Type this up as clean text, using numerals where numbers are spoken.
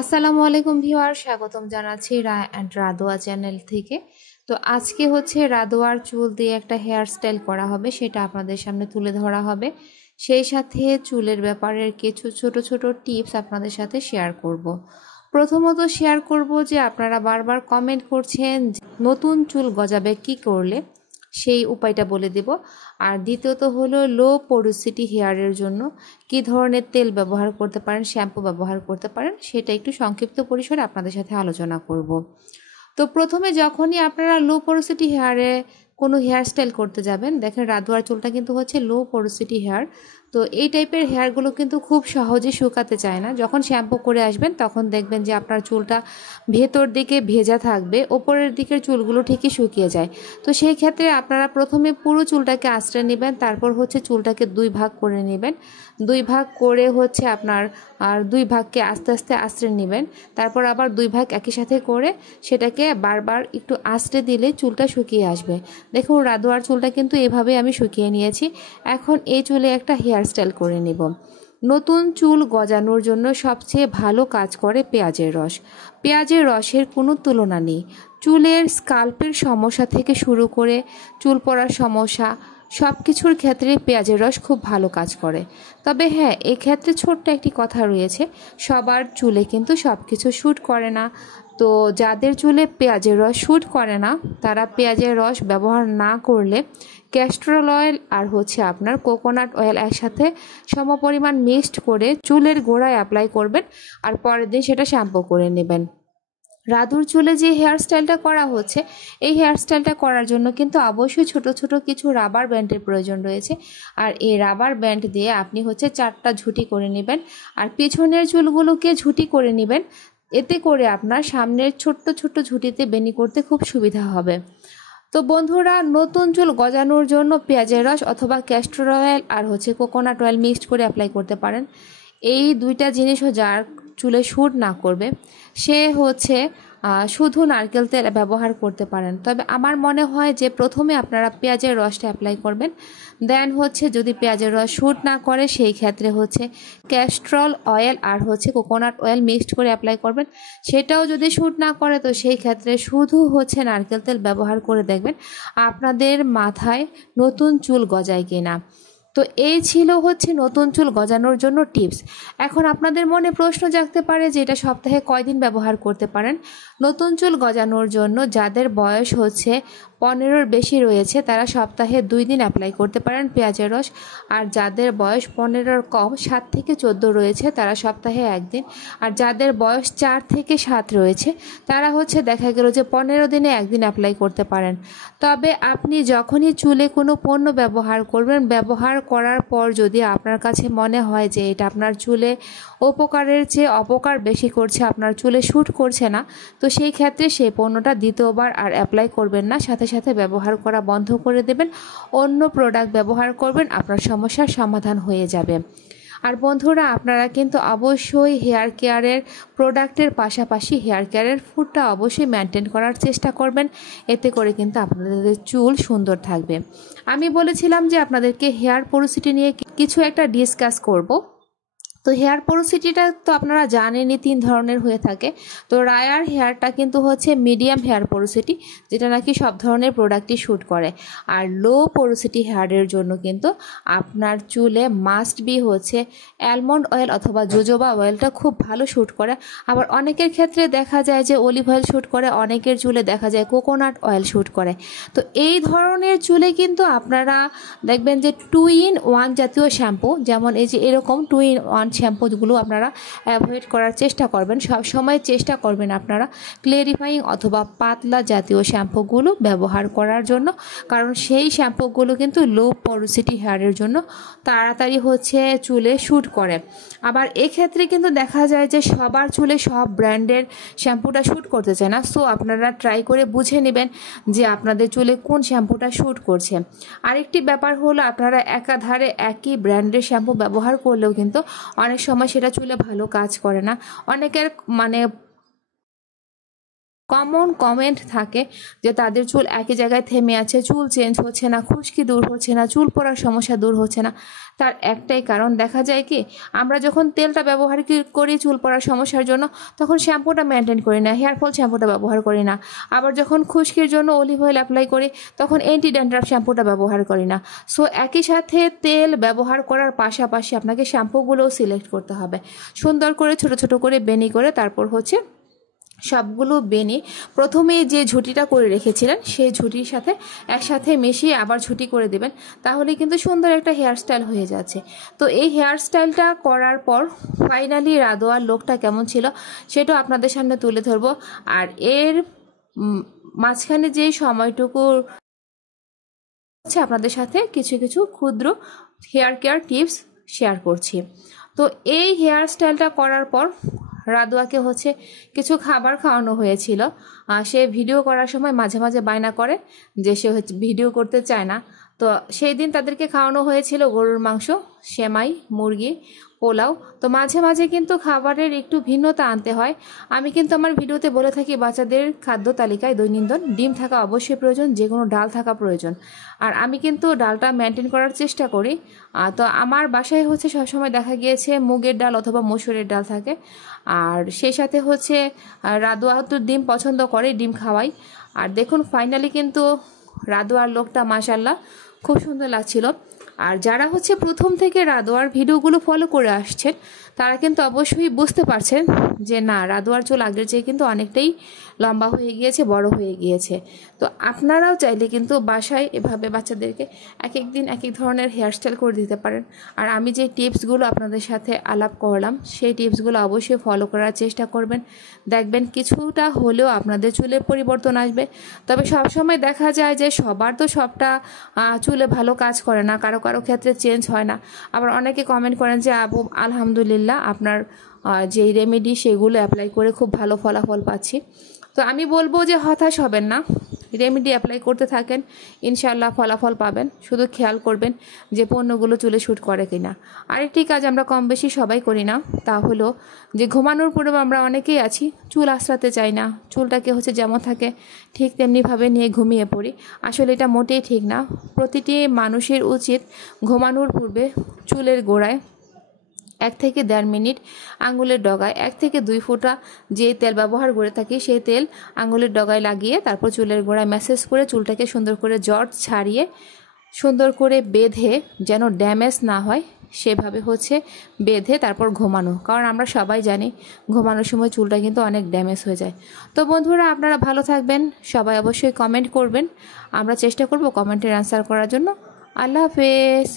আসসালামু আলাইকুম ভিউয়ার, স্বাগতম জানাচ্ছি রায় অ্যান্ড রাদোয়া চ্যানেল থেকে। তো আজকে হচ্ছে রাদোয়ার চুল দিয়ে একটা হেয়ার স্টাইল করা হবে, সেটা আপনাদের সামনে তুলে ধরা হবে। সেই সাথে চুলের ব্যাপারের কিছু ছোট ছোট টিপস আপনাদের সাথে শেয়ার করব। প্রথমত শেয়ার করব যে আপনারা বারবার কমেন্ট করছেন নতুন চুল গজাবে কি করলে, সেই উপায়টা বলে দেব। আর দ্বিতীয়ত হলো লো পোরোসিটি হেয়ারের জন্য কি ধরনের তেল ব্যবহার করতে পারেন, শ্যাম্পু ব্যবহার করতে পারেন, সেটা একটু সংক্ষিপ্ত পরিসরে আপনাদের সাথে আলোচনা করব। তো প্রথমে যখনই আপনারা লো পোরোসিটি হেয়ারে কোনো হেয়ার স্টাইল করতে যাবেন, দেখেন রাদোয়ার চুলটা কিন্তু হচ্ছে লো পোরোসিটি হেয়ার। তো এই টাইপের হেয়ারগুলো কিন্তু খুব সহজে শুকাতে চায় না। যখন শ্যাম্পু করে আসবেন তখন দেখবেন যে আপনার চুলটা ভেতর দিকে ভেজা থাকবে, ওপরের দিকের চুলগুলো ঠিকই শুকিয়ে যায়। তো সেই ক্ষেত্রে আপনারা প্রথমে পুরো চুলটাকে আঁচড়ে নেবেন, তারপর হচ্ছে চুলটাকে দুই ভাগ করে নেবেন। দুই ভাগ করে হচ্ছে আপনার আর দুই ভাগকে আস্তে আস্তে আঁচড়ে নেবেন। তারপর আবার দুই ভাগ একই সাথে করে সেটাকে বারবার একটু আঁচড়ে দিলে চুলটা শুকিয়ে আসবে। দেখুন রাদোয়ার চুলটা কিন্তু এভাবে আমি শুকিয়ে নিয়েছি। এখন এই চুলে একটা হেয়ার স্টাইল করে নেব। নতুন চুল গজানোর জন্য সবচেয়ে ভালো কাজ করে পেঁয়াজের রস। পেঁয়াজের রসের কোনো তুলনা নেই। চুলের স্কাল্পের সমস্যা থেকে শুরু করে চুল পড়ার সমস্যা সব কিছুর ক্ষেত্রে পেঁয়াজের রস খুব ভালো কাজ করে। তবে হ্যাঁ, এক্ষেত্রে ছোট্ট একটি কথা রয়েছে, সবার চুলে কিন্তু সব কিছু শ্যুট করে না। তো যাদের চুলে পেঁয়াজের রস শ্যুট করে না তারা পেঁয়াজের রস ব্যবহার না করলে ক্যাস্টর অয়েল আর হচ্ছে আপনার কোকোনাট অয়েল একসাথে সমপরিমাণ মিক্সড করে চুলের গোড়ায় অ্যাপ্লাই করবেন, আর পরের দিন সেটা শ্যাম্পু করে নেবেন। রাদুর চুলে যে হেয়ার স্টাইলটা করা হচ্ছে, এই হেয়ার স্টাইলটা করার জন্য কিন্তু অবশ্যই ছোট ছোট কিছু রাবার ব্যান্ডের প্রয়োজন রয়েছে। আর এই রাবার ব্যান্ড দিয়ে আপনি হচ্ছে 4টা ঝুঁটি করে নেবেন, আর পেছনের চুলগুলোকে ঝুঁটি করে নেবেন। এতে করে আপনার সামনের ছোট্ট ছোট্ট ঝুঁটিতে বেনি করতে খুব সুবিধা হবে। তো বন্ধুরা, নতুন চুল গজানোর জন্য পেঁয়াজের রস অথবা ক্যাস্টর অয়েল আর হচ্ছে কোকোনাট অয়েল মিক্সড করে অ্যাপ্লাই করতে পারেন। এই দুইটা জিনিসও যার চুলে শ্যুট না করবে সে হচ্ছে শুধু নারকেল তেল ব্যবহার করতে পারেন। তবে আমার মনে হয় যে প্রথমে আপনারা পেঁয়াজের রসটা অ্যাপ্লাই করবেন, দেন হচ্ছে যদি পেঁয়াজের রস শ্যুট না করে সেই ক্ষেত্রে হচ্ছে ক্যাস্ট্রল অয়েল আর হচ্ছে কোকোনাট অয়েল মিক্সড করে অ্যাপ্লাই করবেন। সেটাও যদি শ্যুট না করে তো সেই ক্ষেত্রে শুধু হচ্ছে নারকেল তেল ব্যবহার করে দেখবেন আপনাদের মাথায় নতুন চুল গজায় কিনা। তো এই ছিল হচ্ছে নতুন চুল গজানোর জন্য টিপস। এখন আপনাদের মনে প্রশ্ন জাগতে পারে যে এটা সপ্তাহে কয়দিন ব্যবহার করতে পারেন। নতুন চুল গজানোর জন্য যাদের বয়স হচ্ছে 15-র বেশি রয়েছে তারা সপ্তাহে 2 দিন অ্যাপ্লাই করতে পারেন পেঁয়াজের রস। আর যাদের বয়স 15-র কম 7 থেকে 14 রয়েছে তারা সপ্তাহে 1 দিন। আর যাদের বয়স 4 থেকে 7 রয়েছে তারা হচ্ছে দেখা গেল যে 15 দিনে 1 দিন অ্যাপ্লাই করতে পারেন। তবে আপনি যখনই চুলে কোনো পণ্য ব্যবহার করবেন, ব্যবহার করার পর যদি আপনার কাছে মনে হয় যে এটা আপনার চুলে উপকারের চেয়ে অপকার বেশি করছে, আপনার চুলে শ্যুট করছে না, তো সেই ক্ষেত্রে সেই পণ্যটা দ্বিতীয়বার আর অ্যাপ্লাই করবেন না, সাথে সাথে ব্যবহার করা বন্ধ করে দেবেন, অন্য প্রোডাক্ট ব্যবহার করবেন, আপনার সমস্যার সমাধান হয়ে যাবে। আর বন্ধুরা, আপনারা কিন্তু অবশ্যই হেয়ার কেয়ারের প্রোডাক্টের পাশাপাশি হেয়ার কেয়ারের ফুডটা অবশ্যই মেনটেন করার চেষ্টা করবেন। এতে করে কিন্তু আপনাদের চুল সুন্দর থাকবে। আমি বলেছিলাম যে আপনাদেরকে হেয়ার পোরোসিটি নিয়ে কিছু একটা ডিসকাস করব। তো হেয়ার পোরোসিটিটা তো আপনারা জানেনই 3 ধরনের হয়ে থাকে। তো রায়ার হেয়ারটা কিন্তু হচ্ছে মিডিয়াম হেয়ার পোরোসিটি, যেটা নাকি সব ধরনের প্রোডাক্টই শ্যুট করে। আর লো পোরোসিটি হেয়ারের জন্য কিন্তু আপনার চুলে মাস্ট বি হচ্ছে অ্যালমন্ড অয়েল অথবা জোজোবা অয়েলটা খুব ভালো শ্যুট করে। আবার অনেকের ক্ষেত্রে দেখা যায় যে অলিভ অয়েল শ্যুট করে, অনেকের চুলে দেখা যায় কোকোনাট অয়েল শ্যুট করে। তো এই ধরনের চুলে কিন্তু আপনারা দেখবেন যে 2-in-1 জাতীয় শ্যাম্পু, যেমন এই যে এরকম 2-in-1 শ্যাম্পুগুলো আপনারা অ্যাভয়েড করার চেষ্টা করবেন। সব সময় চেষ্টা করবেন আপনারা ক্লিয়ারিফাইং অথবা পাতলা জাতীয় শ্যাম্পুগুলো ব্যবহার করার জন্য, কারণ সেই শ্যাম্পুগুলো কিন্তু লো পোরোসিটি হেয়ারের জন্য তাড়াতাড়ি হচ্ছে চুলে শ্যুট করে। আবার এক্ষেত্রে কিন্তু দেখা যায় যে সবার চুলে সব ব্র্যান্ডের শ্যাম্পুটা শ্যুট করতে চায় না। সো আপনারা ট্রাই করে বুঝে নেবেন যে আপনাদের চুলে কোন শ্যাম্পুটা শ্যুট করছে। আরেকটি ব্যাপার হলো, আপনারা একাধারে একই ব্র্যান্ডের শ্যাম্পু ব্যবহার করলেও কিন্তু অনেক সময় সেটা চুলে ভালো কাজ করে না। অনেকের কমন কমেন্ট থাকে যে তাদের চুল একই জায়গায় থেমে আছে, চুল চেঞ্জ হচ্ছে না, খুশকি দূর হচ্ছে না, চুল পড়ার সমস্যা দূর হচ্ছে না। তার একটাই কারণ, দেখা যায় কি আমরা যখন তেলটা ব্যবহার করি চুল পড়ার সমস্যার জন্য, তখন শ্যাম্পুটা মেনটেন করি না, হেয়ার ফল শ্যাম্পুটা ব্যবহার করি না। আবার যখন খুশকির জন্য অলিভ অয়েল অ্যাপ্লাই করি তখন অ্যান্টি ড্যান্ড্রাফ শ্যাম্পুটা ব্যবহার করি না। সো একই সাথে তেল ব্যবহার করার পাশাপাশি আপনাকে শ্যাম্পুগুলোও সিলেক্ট করতে হবে সুন্দর করে, ছোট ছোট করে বেনি করে। তারপর হচ্ছে সবগুলো বেনি প্রথমে যে ঝুঁটিটা করে রেখেছিলেন সেই ঝুঁটির সাথে একসাথে মিশিয়ে আবার ঝুঁটি করে দেবেন, তাহলে কিন্তু সুন্দর একটা হেয়ার স্টাইল হয়ে যাচ্ছে। তো এই হেয়ার স্টাইলটা করার পর ফাইনালি রাদোয়ার লুকটা কেমন ছিল সেটাও আপনাদের সামনে তুলে ধরবো। আর এর মাঝখানে যে সময়টুকু হচ্ছে আপনাদের সাথে কিছু কিছু ক্ষুদ্র হেয়ার কেয়ার টিপস শেয়ার করছি। তো এই হেয়ার স্টাইলটা করার পর রাদোয়াকে হচ্ছে কিছু খাবার খাওয়ানো হয়েছিল। সে ভিডিও করার সময় মাঝে মাঝে বায়না করে যে সে হচ্ছে ভিডিও করতে চায় না। তো সেই দিন তাদেরকে খাওয়ানো হয়েছিল গরুর মাংস, সেমাই, মুরগি, পোলাও। তো মাঝে মাঝে কিন্তু খাবারের একটু ভিন্নতা আনতে হয়। আমি কিন্তু আমার ভিডিওতে বলে থাকি বাচ্চাদের খাদ্য তালিকায় দৈনন্দিন ডিম থাকা অবশ্যই প্রয়োজন, যে কোনো ডাল থাকা প্রয়োজন। আর আমি কিন্তু ডালটা মেনটেন করার চেষ্টা করি। তো আমার বাসায় হচ্ছে সবসময় দেখা গিয়েছে মুগের ডাল অথবা মসুরের ডাল থাকে। আর সেই সাথে হচ্ছে রাদোয়া তো ডিম পছন্দ করে, ডিম খাওয়াই। আর দেখুন ফাইনালি কিন্তু রাদোয়ার লোকটা মাশাল্লাহ খুব সুন্দর লাগছিল। আর যারা হচ্ছে প্রথম থেকে রাদোয়ার ভিডিওগুলো ফলো করে আসছেন তারা কিন্তু অবশ্যই বুঝতে পারছেন যে না, রাদোয়ার চুল আগের চেয়ে কিন্তু অনেকটাই লম্বা হয়ে গিয়েছে, বড় হয়ে গিয়েছে। তো আপনারাও চাইলে কিন্তু বাসায় এভাবে বাচ্চাদেরকে এক এক দিন এক এক ধরনের হেয়ারস্টাইল করে দিতে পারেন। আর আমি যে টিপসগুলো আপনাদের সাথে আলাপ করলাম সেই টিপসগুলো অবশ্যই ফলো করার চেষ্টা করবেন, দেখবেন কিছুটা হলেও আপনাদের চুলের পরিবর্তন আসবে। তবে সবসময় দেখা যায় যে সবার তো সবটা চুলে ভালো কাজ করে না, কারো কারো ক্ষেত্রে চেঞ্জ হয় না। আবার অনেকে কমেন্ট করেন যে আপু আলহামদুলিল্লাহ আপনার যেই রেমেডি সেগুলো অ্যাপ্লাই করে খুব ভালো ফলাফল পাচ্ছি। তো আমি বলবো যে হতাশ হবেন না, রেমেডি অ্যাপ্লাই করতে থাকেন, ইনশাআল্লাহ ফলাফল পাবেন। শুধু খেয়াল করবেন যে পণ্যগুলো চুলে শ্যুট করে কিনা। আরেকটি কাজ আমরা কম বেশি সবাই করি না, তা হলো যে ঘুমানোর পূর্বে আমরা অনেকেই আছি চুল আঁচড়াতে চাই না, চুলটাকে হচ্ছে যেমন থাকে ঠিক তেমনিভাবে নিয়ে ঘুমিয়ে পড়ি। আসলে এটা মোটেই ঠিক না। প্রতিটি মানুষের উচিত ঘুমানোর পূর্বে চুলের গোড়ায় 1 থেকে 1.5 মিনিট আঙুলের ডগায় 1 থেকে 2 ফোঁটা যে তেল ব্যবহার করে থাকি সেই তেল আঙুলের ডগায় লাগিয়ে তারপর চুলের গোড়ায় ম্যাসেজ করে চুলটাকে সুন্দর করে জট ছাড়িয়ে সুন্দর করে বেঁধে, যেন ড্যামেজ না হয় সেভাবে হচ্ছে বেঁধে তারপর ঘুমানো। কারণ আমরা সবাই জানি ঘুমানোর সময় চুলটা কিন্তু অনেক ড্যামেজ হয়ে যায়। তো বন্ধুরা আপনারা ভালো থাকবেন, সবাই অবশ্যই কমেন্ট করবেন, আমরা চেষ্টা করব কমেন্টের অ্যান্সার করার জন্য। আল্লাহ হাফেজ।